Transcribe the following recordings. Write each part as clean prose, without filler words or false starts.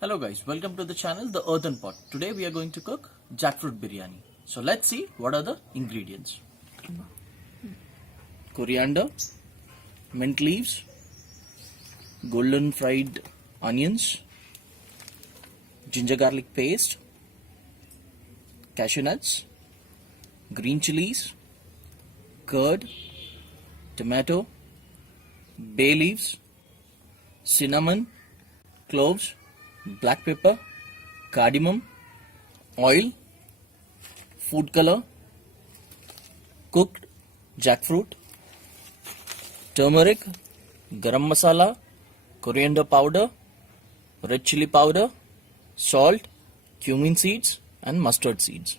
Hello guys, welcome to the channel The EarthenPot. Today we are going to cook Jackfruit Biryani. So let's see what are the ingredients. Coriander, mint leaves, golden fried onions, ginger garlic paste, cashew nuts, green chilies, curd, tomato, bay leaves, cinnamon, cloves, black pepper, cardamom, oil, food color, cooked jackfruit, turmeric, garam masala, coriander powder, red chili powder, salt, cumin seeds and mustard seeds,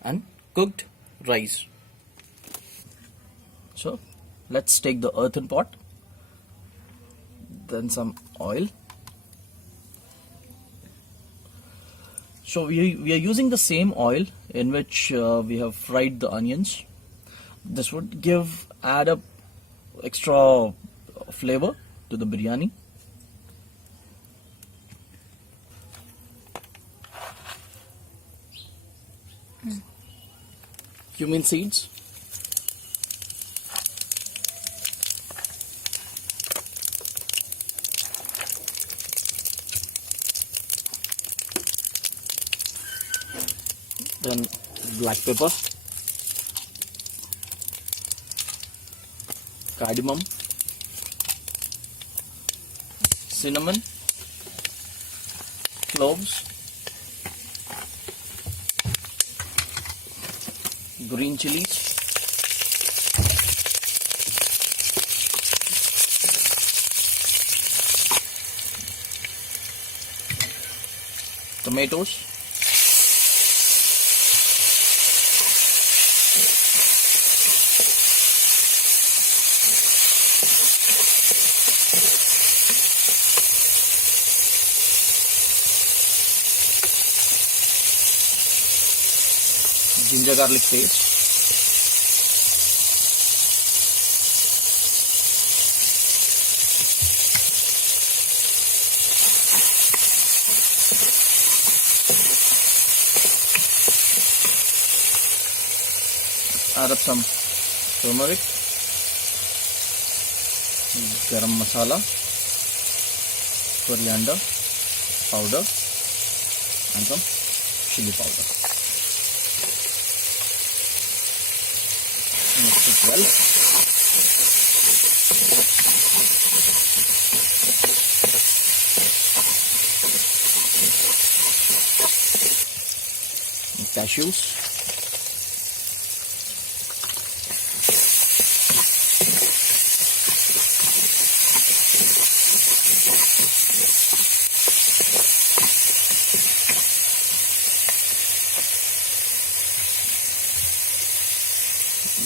and cooked rice. So let's take the earthen pot, then some oil. So we are using the same oil in which we have fried the onions. This would add up extra flavor to the biryani. Cumin seeds. Then black pepper, cardamom, cinnamon, cloves, green chilies, tomatoes, ginger garlic paste, add up some turmeric, garam masala, coriander powder and some chili powder. Mix it well. Cashews.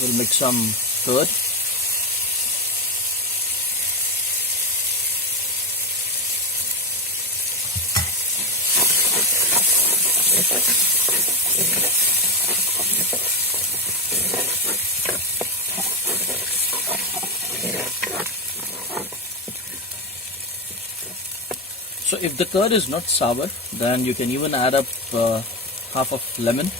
We'll mix some curd. So if the curd is not sour, then you can even add up half of lemon.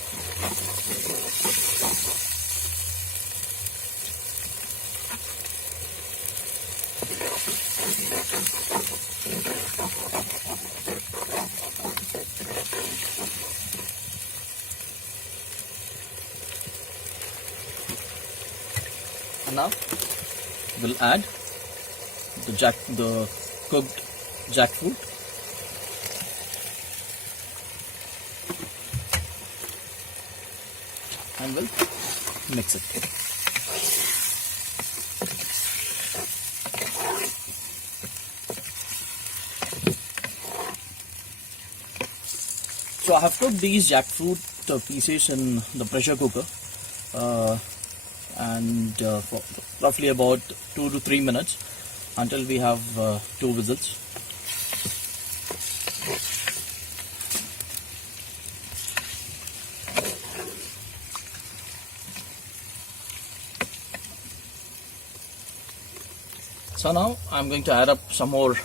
Now we'll add the cooked jackfruit. And we'll mix it. So I have cooked these jackfruit pieces in the pressure cooker for roughly about 2 to 3 minutes until we have 2 whistles. So now I'm going to add up some more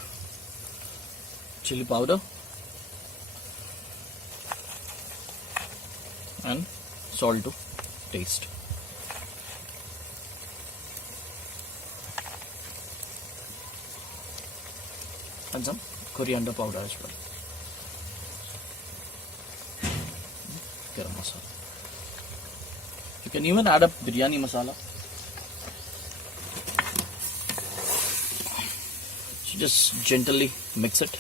chili powder, and salt to taste. And some coriander powder as well. Garam masala. You can even add up biryani masala. So just gently mix it.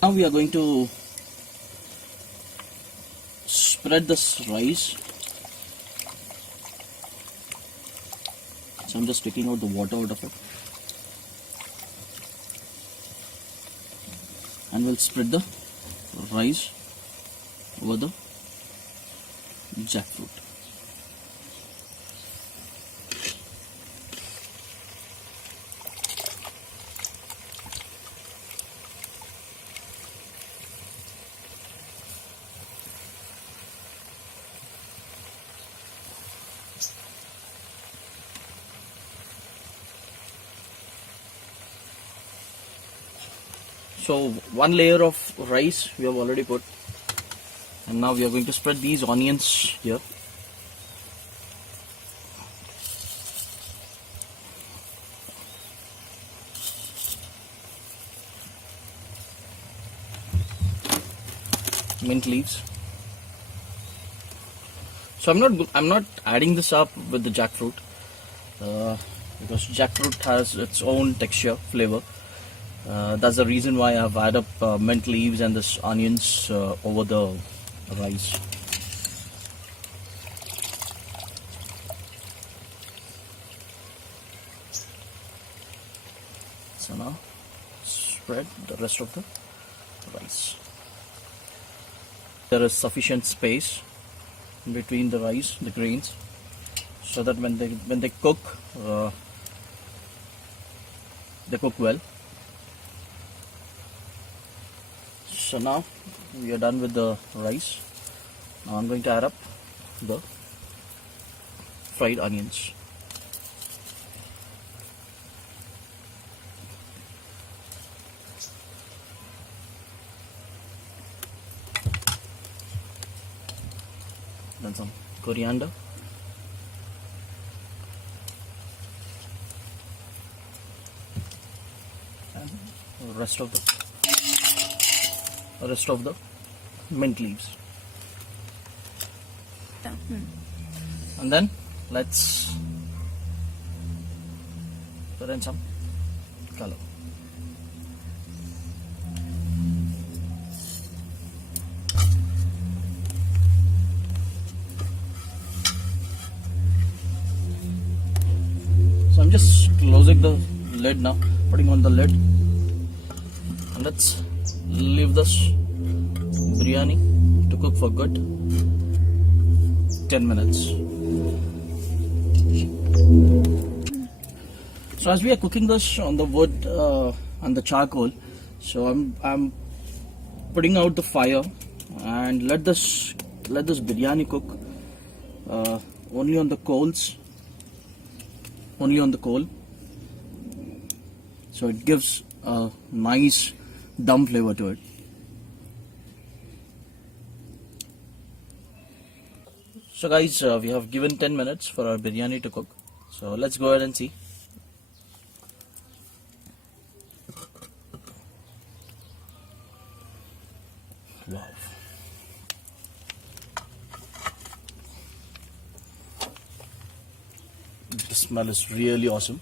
Now we are going to spread this rice. So I'm just taking out the water out of it. And we'll spread the rice over the jackfruit. So one layer of rice we have already put, and now we are going to spread these onions here. Mint leaves. So I'm not adding this up with the jackfruit because jackfruit has its own texture, flavor. That's the reason why I've added up mint leaves and this onions over the rice. So now spread the rest of the rice. There is sufficient space in between the rice, the grains, so that when they cook well. So now we are done with the rice. Now I'm going to add up the fried onions. Then some coriander. And the rest of the mint leaves. And then let's put in some color. So I'm just closing the lid now, putting on the lid, and let's leave this biryani to cook for good 10 minutes. So as we are cooking this on the wood and the charcoal, so I'm putting out the fire and let this biryani cook only on the coals, only on the coal. So it gives a nice dum flavor to it. So guys, we have given 10 minutes for our biryani to cook. So let's go ahead and see. Wow. The smell is really awesome.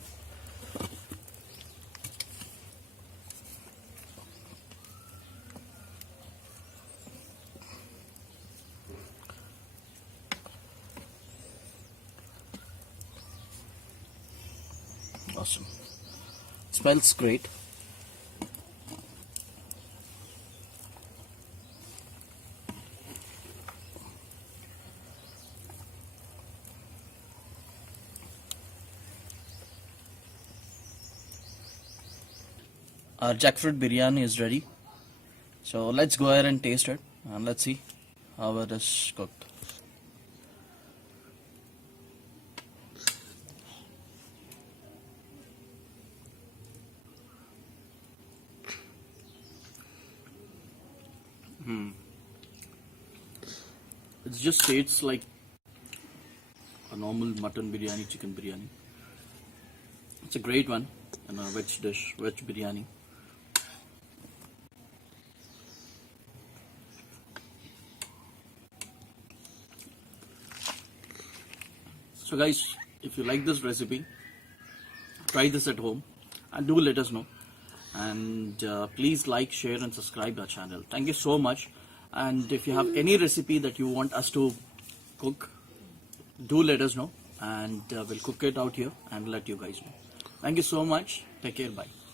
Awesome. Smells great. Our jackfruit biryani is ready. So let's go ahead and taste it and let's see how it is cooked. It just tastes like a normal mutton biryani, chicken biryani. It's a great one and a veg dish, veg biryani. So guys, if you like this recipe, try this at home and do let us know. And please like, share and subscribe our channel. Thank you so much. And if you have any recipe that you want us to cook, do let us know and we'll cook it out here and let you guys know. Thank you so much. Take care. Bye.